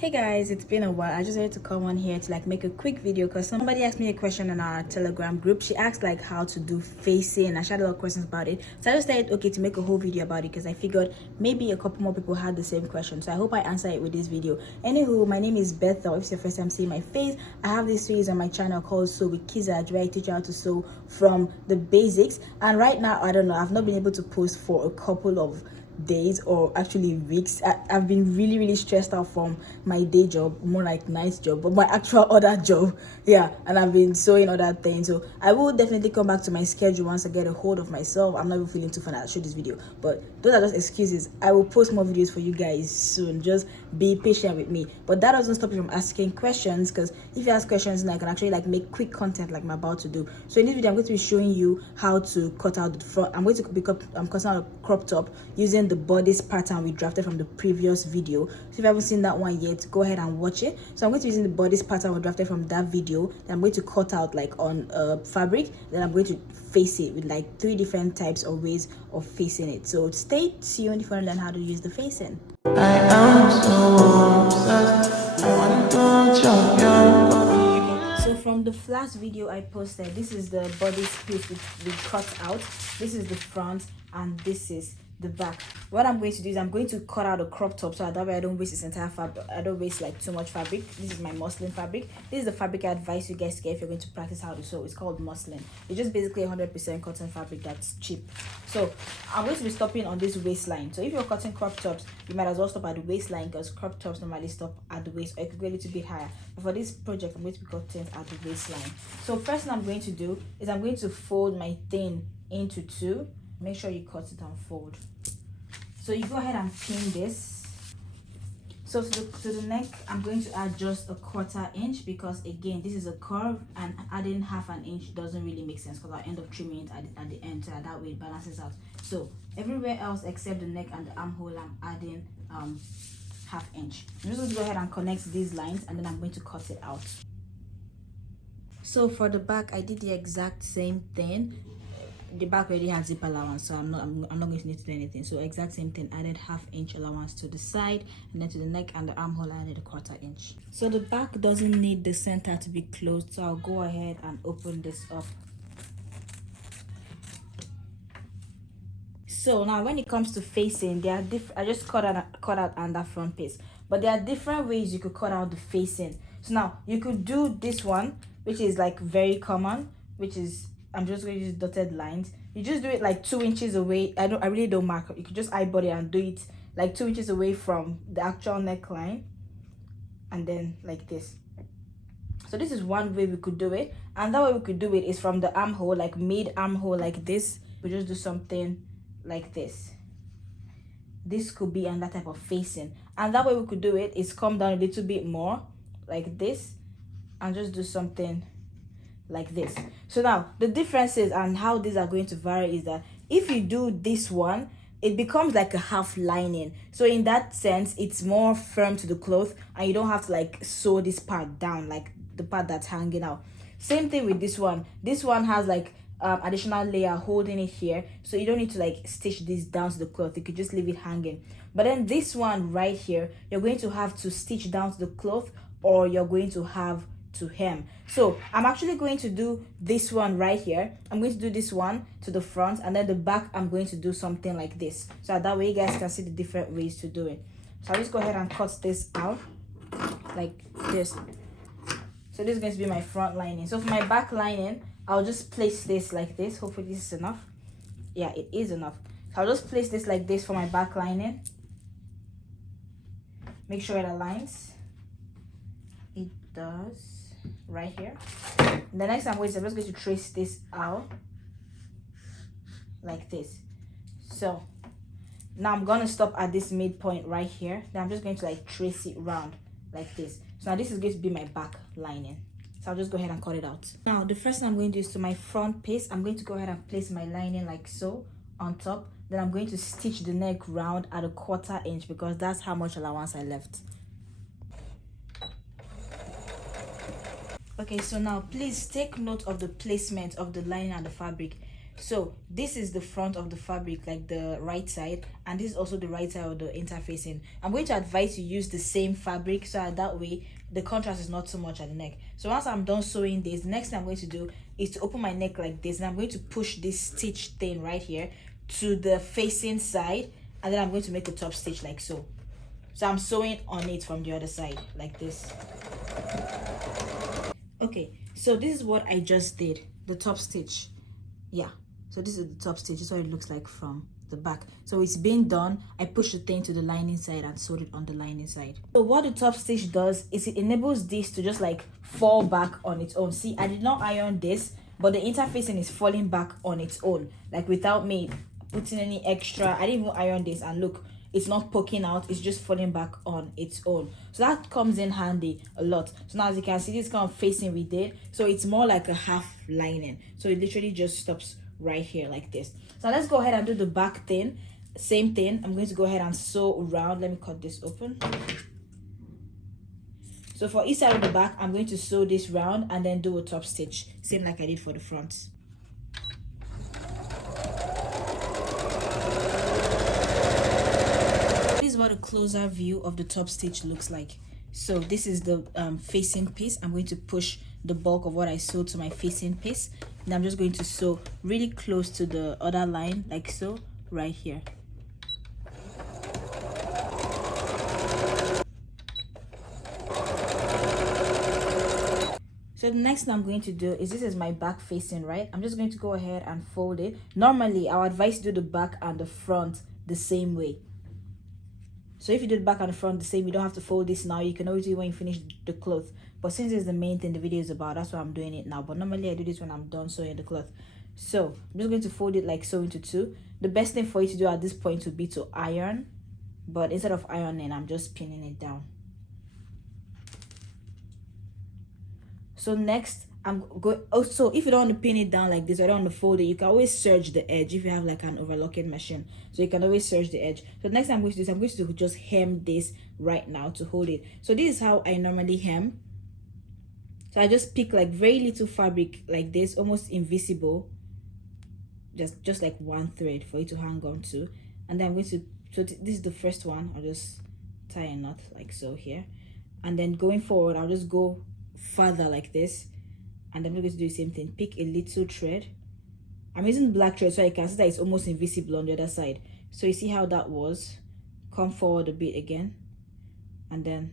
Hey guys, it's been a while. I just wanted to come on here to like make a quick video because somebody asked me a question in our Telegram group. She asked like how to do facing. I shared a lot of questions about it, so I just said okay to make a whole video about it because I figured maybe a couple more people had the same question, so I hope I answer it with this video. Anywho, my name is Bethel. If it's your first time seeing my face, I have this series on my channel called Sew with KIZAJ where I teach you how to sew from the basics. And right now, I don't know, I've not been able to post for a couple of days or actually weeks. I've been really stressed out from my day job, more like night job, but my actual other job, yeah, and I've been sewing other things. So I will definitely come back to my schedule once I get a hold of myself. I'm not even feeling too fun. I'll shoot this video, but those are just excuses. I will post more videos for you guys soon. Just be patient with me. But that doesn't stop you from asking questions, because if you ask questions, then I can actually like make quick content like I'm about to do. So in this video, I'm going to be showing you how to cut out the front. I'm going to pick up cutting out a crop top using the bodice pattern we drafted from the previous video. So if you haven't seen that one yet, go ahead and watch it. So I'm going to be using the bodice pattern we drafted from that video. Then I'm going to cut out like on fabric. Then I'm going to face it with like 3 different types of ways of facing it. So stay tuned if you want to learn how to use the facing. I am so obsessed. I want to chop your. So from the last video I posted, this is the bodice piece we cut out. This is the front and this is the back. What I'm going to do is I'm going to cut out a crop top so that way I don't waste this entire fabric. I don't waste like too much fabric. This is my muslin fabric. This is the fabric I advise you guys to get if you're going to practice how to sew. It's called muslin. It's just basically 100% cotton fabric that's cheap. So I'm going to be stopping on this waistline. So if you're cutting crop tops, you might as well stop at the waistline because crop tops normally stop at the waist, or it could go a little bit higher. But for this project, I'm going to be cutting at the waistline. So first thing I'm going to do is I'm going to fold my thing into 2. Make sure you cut it and fold. So you go ahead and pin this. So to the neck, I'm going to add just a 1/4 inch because again, this is a curve and adding 1/2 inch doesn't really make sense because I'll end up trimming it at the end so that way it balances out. So everywhere else except the neck and the armhole, I'm adding 1/2 inch. I'm just going to go ahead and connect these lines and then I'm going to cut it out. So for the back, I did the exact same thing. The back already has zip allowance, so I'm not going to need to do anything. So exact same thing, added 1/2 inch allowance to the side, and then to the neck and the armhole I added a 1/4 inch. So the back doesn't need the center to be closed, so I'll go ahead and open this up. So now when it comes to facing, there are different. I just cut out under front piece, but there are different ways you could cut out the facing. So now you could do this one, which is like very common, which is I'm just going to use dotted lines. You just do it like 2 inches away. I really don't mark. You could just eyeball it and do it like 2 inches away from the actual neckline, and then like this. So this is one way we could do it. Another way we could do it is from the armhole, like mid armhole like this. We just do something like this. This could be another type of facing. And that way we could do it is come down a little bit more like this and just do something like this. So now the differences and how these are going to vary is that if you do this one, it becomes like a half lining. So in that sense, it's more firm to the cloth and you don't have to like sew this part down, like the part that's hanging out. Same thing with this one. This one has like additional layer holding it here, so you don't need to like stitch this down to the cloth. You could just leave it hanging. But then this one right here, you're going to have to stitch down to the cloth, or you're going to have to hem. So I'm actually going to do this one right here. I'm going to do this one to the front, and then the back I'm going to do something like this, so that way you guys can see the different ways to do it. So I'll just go ahead and cut this out like this. So this is going to be my front lining. So for my back lining, I'll just place this like this. Hopefully this is enough. Yeah, it is enough. So I'll just place this like this for my back lining. Make sure it aligns. It does. Right here. The next I'm just going to trace this out like this. So now I'm going to stop at this midpoint right here. Then I'm just going to like trace it round like this. So now this is going to be my back lining. So I'll just go ahead and cut it out. Now the first thing I'm going to do is to my front piece, I'm going to go ahead and place my lining like so on top. Then I'm going to stitch the neck round at a 1/4 inch because that's how much allowance I left. Okay, so now please take note of the placement of the lining and the fabric. So this is the front of the fabric, like the right side, and this is also the right side of the interfacing. I'm going to advise you use the same fabric so that way the contrast is not too much at the neck. So once I'm done sewing this, the next thing I'm going to do is to open my neck like this, and I'm going to push this stitch thing right here to the facing side, and then I'm going to make a top stitch like so. So I'm sewing on it from the other side like this. Okay, so this is what I just did, the top stitch. Yeah, so this is the top stitch. This is what it looks like from the back. So it's being done. I pushed the thing to the lining side and sewed it on the lining side. So what the top stitch does is it enables this to just like fall back on its own. See, I did not iron this, but the interfacing is falling back on its own, like without me putting any extra. I didn't even iron this, and look, it's not poking out, it's just falling back on its own. So that comes in handy a lot. So now as you can see, this kind of facing we did, so it's more like a half lining. So it literally just stops right here like this. So let's go ahead and do the back thing. Same thing, I'm going to go ahead and sew around. Let me cut this open. So for each side of the back, I'm going to sew this round and then do a top stitch, same like I did for the front. This is what a closer view of the top stitch looks like. So this is the facing piece. I'm going to push the bulk of what I sewed to my facing piece, and I'm just going to sew really close to the other line like so, right here. So the next thing I'm going to do is, this is my back facing, right? I'm just going to go ahead and fold it. Normally I would advise you do the back and the front the same way. So if you do the back and the front the same, you don't have to fold this now. You can always do it when you finish the cloth. But since it's the main thing the video is about, that's why I'm doing it now. But normally I do this when I'm done sewing the cloth. So I'm just going to fold it like so into two. The best thing for you to do at this point would be to iron. But instead of ironing, I'm just pinning it down. So next, I'm going, also if you don't want to pin it down like this, or don't want to fold it, you can always serge the edge if you have like an overlocking machine. So you can always serge the edge. So next thing I'm going to do is I'm going to just hem this right now to hold it. So this is how I normally hem. So I just pick like very little fabric like this, almost invisible, just like one thread for you to hang on to. And then I'm going to, so this is the first one, I'll just tie a knot like so here, and then going forward I'll just go further like this, and I'm going to do the same thing. Pick a little thread. I'm using black thread so I can see that it's almost invisible on the other side. So you see how that was. Come forward a bit again, and then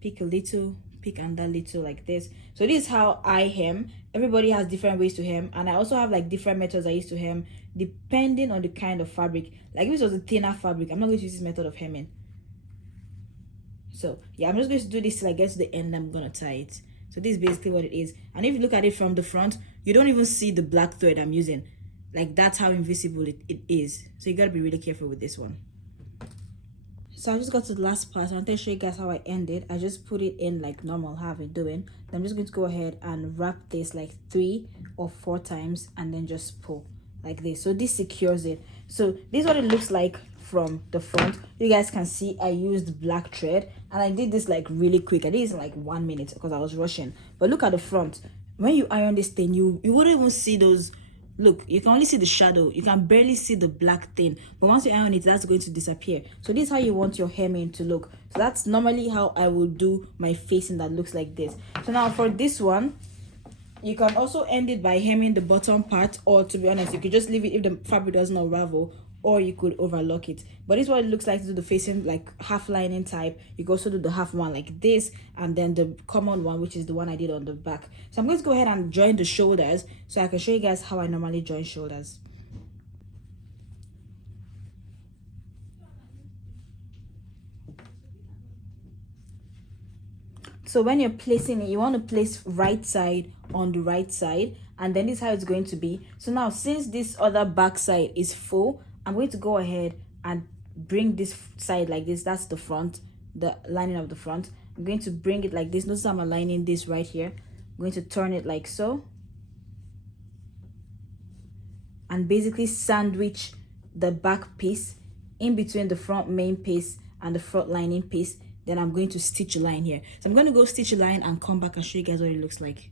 pick a little, pick another little like this. So this is how I hem. Everybody has different ways to hem, and I also have like different methods I used to hem depending on the kind of fabric. Like if it was a thinner fabric, I'm not going to use this method of hemming. So yeah, I'm just going to do this till I get to the end. I'm gonna tie it. So this is basically what it is. And if you look at it from the front, you don't even see the black thread I'm using. Like that's how invisible it is. So you gotta be really careful with this one. So I just got to the last part. I want to show you guys how I end it. I just put it in like normal, how I've been doing. Then I'm just going to go ahead and wrap this like 3 or 4 times and then just pull like this. So this secures it. So this is what it looks like from the front. You guys can see I used black thread, and I did this like really quick. I did this in like 1 minute because I was rushing. But look at the front. When you iron this thing, you wouldn't even see those. Look, you can only see the shadow. You can barely see the black thing. But once you iron it, that's going to disappear. So this is how you want your hemming to look. So that's normally how I will do my facing that looks like this. So now for this one, you can also end it by hemming the bottom part, or to be honest, you could just leave it if the fabric doesn't unravel, or you could overlock it. But this is what it looks like to do the facing, like half lining type. You can also do the half one like this, and then the common one, which is the one I did on the back. So I'm going to go ahead and join the shoulders so I can show you guys how I normally join shoulders. So when you're placing it, you want to place right side on the right side, and then this is how it's going to be. So now, since this other back side is full, I'm going to go ahead and bring this side like this. That's the front, the lining of the front. I'm going to bring it like this. Notice I'm aligning this right here. I'm going to turn it like so, and basically sandwich the back piece in between the front main piece and the front lining piece. Then I'm going to stitch a line here. So I'm going to go stitch a line and come back and show you guys what it looks like.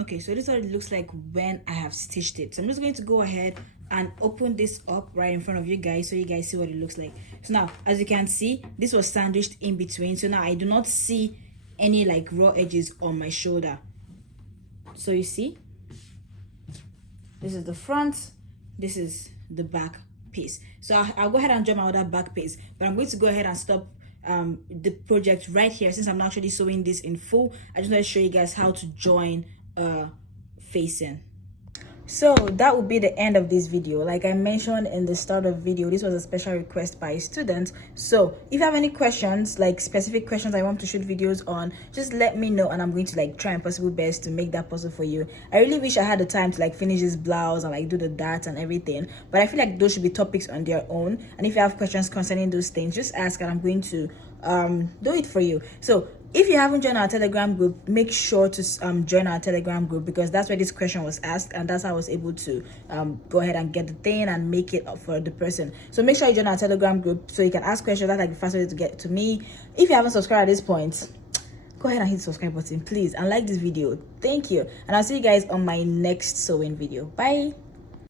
Okay, so this is what it looks like when I have stitched it. So I'm just going to go ahead and open this up right in front of you guys so you guys see what it looks like. So now, as you can see, this was sandwiched in between. So now I do not see any like raw edges on my shoulder. So you see, this is the front, this is the back piece. So I'll go ahead and join my other back piece, but I'm going to go ahead and stop the project right here since I'm actually sewing this in full. I just want to show you guys how to join facing. So that would be the end of this video. Like I mentioned in the start of the video, this was a special request by a student. So if you have any questions, like specific questions I want to shoot videos on, just let me know and I'm going to like try my possible best to make that possible for you. I really wish I had the time to like finish this blouse and like do the darts and everything, but I feel like those should be topics on their own. And if you have questions concerning those things, just ask and I'm going to do it for you. So if you haven't joined our Telegram group, make sure to join our Telegram group, because that's where this question was asked and that's how I was able to go ahead and get the thing and make it up for the person. So make sure you join our Telegram group so you can ask questions. That's like the fastest way to get to me. If you haven't subscribed at this point, go ahead and hit the subscribe button, please, and like this video. Thank you, and I'll see you guys on my next sewing video. Bye.